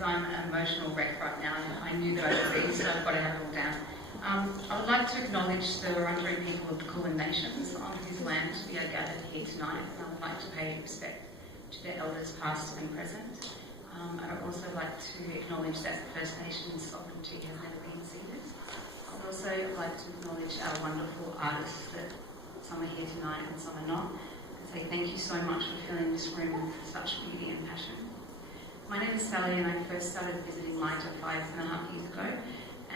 because I'm an emotional wreck right now, and I knew that I should be, so I've got to have it all down. I would like to acknowledge the Wurundjeri people of the Kulin Nations on whose land we are gathered here tonight, and I would like to pay respect to their elders past and present. I would also like to acknowledge that the First Nations sovereignty has never been ceded. I would also like to acknowledge our wonderful artists, that some are here tonight and some are not, and say thank you so much for filling this room with such beauty and passion. My name is Sally, and I first started visiting MITA 5.5 years ago,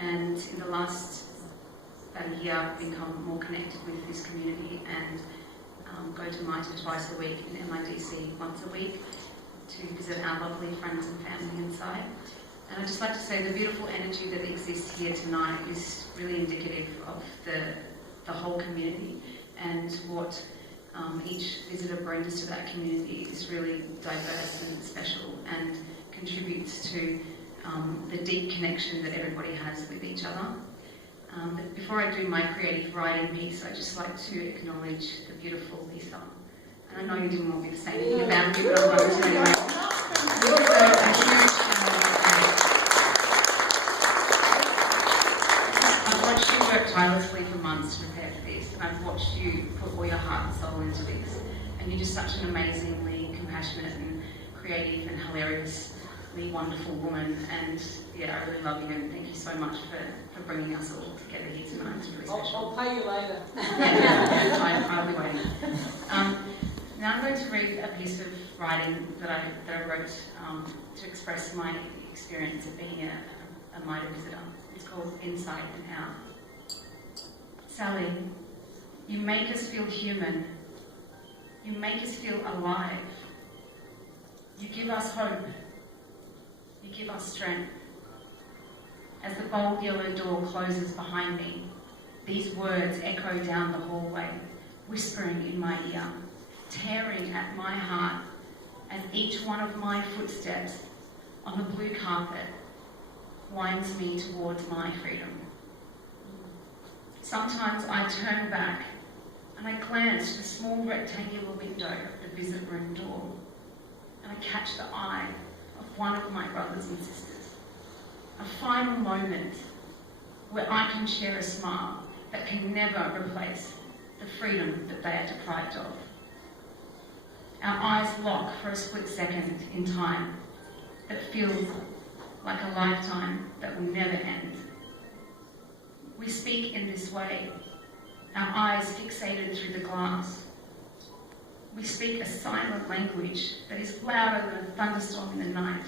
and in the last about a year I've become more connected with this community and go to MITA twice a week and MIDC once a week to visit our lovely friends and family inside. And I'd just like to say the beautiful energy that exists here tonight is really indicative of the whole community, and what each visitor brings to that community is really diverse and special, and contributes to the deep connection that everybody has with each other. But before I do my creative writing piece, I'd just like to acknowledge the beautiful Lisa. And I know you didn't want me to say anything about you, but I wanted to anyway. I've watched you work tirelessly for months to prepare for this, and I've watched you put all your heart and soul into this. And you're just such an amazingly compassionate and creative and hilariously wonderful woman, and yeah, I really love you, and thank you so much for bringing us all together here tonight. It's really special. I'll pay you later. I'll be waiting. Now I'm going to read a piece of writing that I wrote to express my experience of being a MITA visitor. It's called Inside and Out. Sally, you make us feel human. You make us feel alive. You give us hope. You give us strength. As the bold yellow door closes behind me, these words echo down the hallway, whispering in my ear, tearing at my heart, as each one of my footsteps on the blue carpet winds me towards my freedom. Sometimes I turn back and I glance at the small rectangular window of the visit room door, and I catch the eye of one of my brothers and sisters. A final moment where I can share a smile that can never replace the freedom that they are deprived of. Our eyes lock for a split second in time that feels like a lifetime that will never end. We speak in this way, our eyes fixated through the glass. We speak a silent language that is louder than a thunderstorm in the night,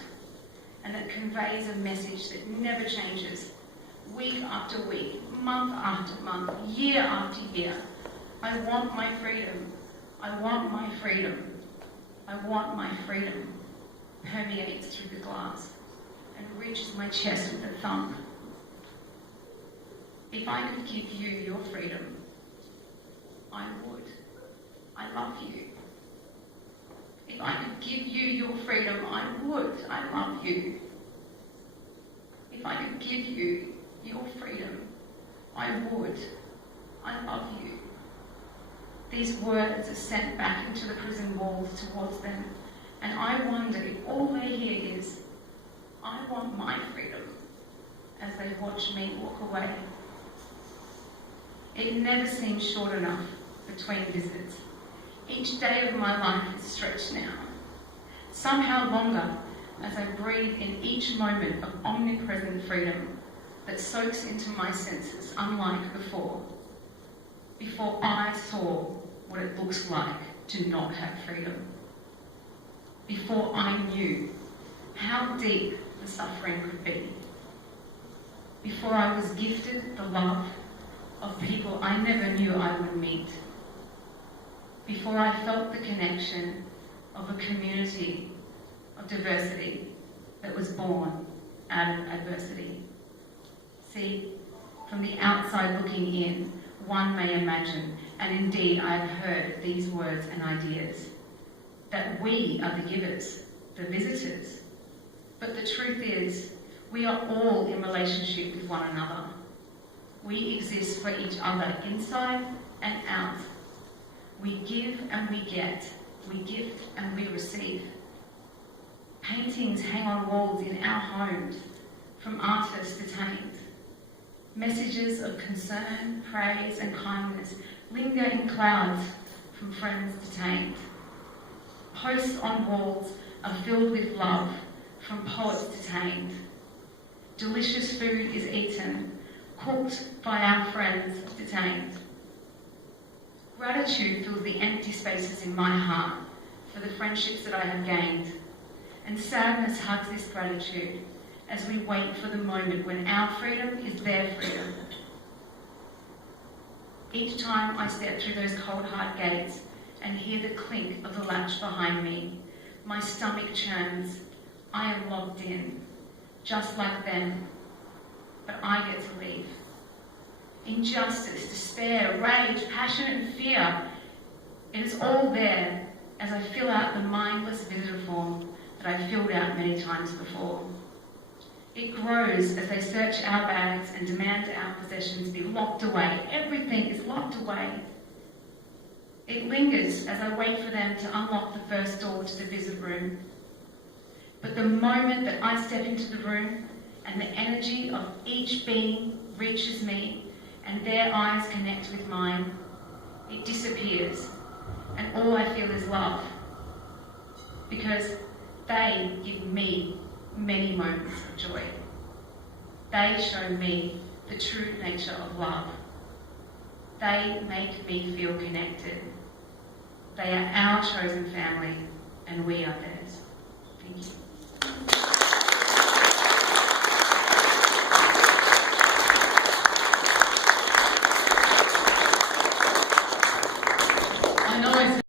and that conveys a message that never changes, week after week, month after month, year after year. I want my freedom. I want my freedom. I want my freedom permeates through the glass and reaches my chest with a thump. If I could give you your freedom, I would. I love you. If I could give you your freedom, I would. I love you. If I could give you your freedom, I would. I love you. These words are sent back into the prison walls towards them, and I wonder if all they hear is, I want my freedom, as they watch me walk away. It never seems short enough between visits. Each day of my life is stretched now, somehow longer, as I breathe in each moment of omnipresent freedom that soaks into my senses unlike before I saw what it looks like to not have freedom, before I knew how deep the suffering could be, before I was gifted the love of people I never knew I would meet, before I felt the connection of a community of diversity that was born out of adversity. See, from the outside looking in, one may imagine, and indeed I have heard these words and ideas, that we are the givers, the visitors. But the truth is, we are all in relationship with one another. We exist for each other inside and out. We give and we get. We gift and we receive. Paintings hang on walls in our homes from artists detained. Messages of concern, praise and kindness linger in clouds from friends detained. Posts on walls are filled with love from poets detained. Delicious food is eaten, cooked by our friends detained. Gratitude fills the empty spaces in my heart for the friendships that I have gained. And sadness hugs this gratitude as we wait for the moment when our freedom is their freedom. Each time I step through those cold hard gates and hear the clink of the latch behind me, my stomach churns. I am locked in, just like them, but I get to leave. Injustice, despair, rage, passion and fear, it is all there as I fill out the mindless visitor form that I've filled out many times before. It grows as they search our bags and demand our possessions be locked away. Everything is locked away. It lingers as I wait for them to unlock the first door to the visit room. But the moment that I step into the room and the energy of each being reaches me and their eyes connect with mine, it disappears and all I feel is love. Because they give me many moments of joy. They show me the true nature of love. They make me feel connected. They are our chosen family and we are theirs. Thank you.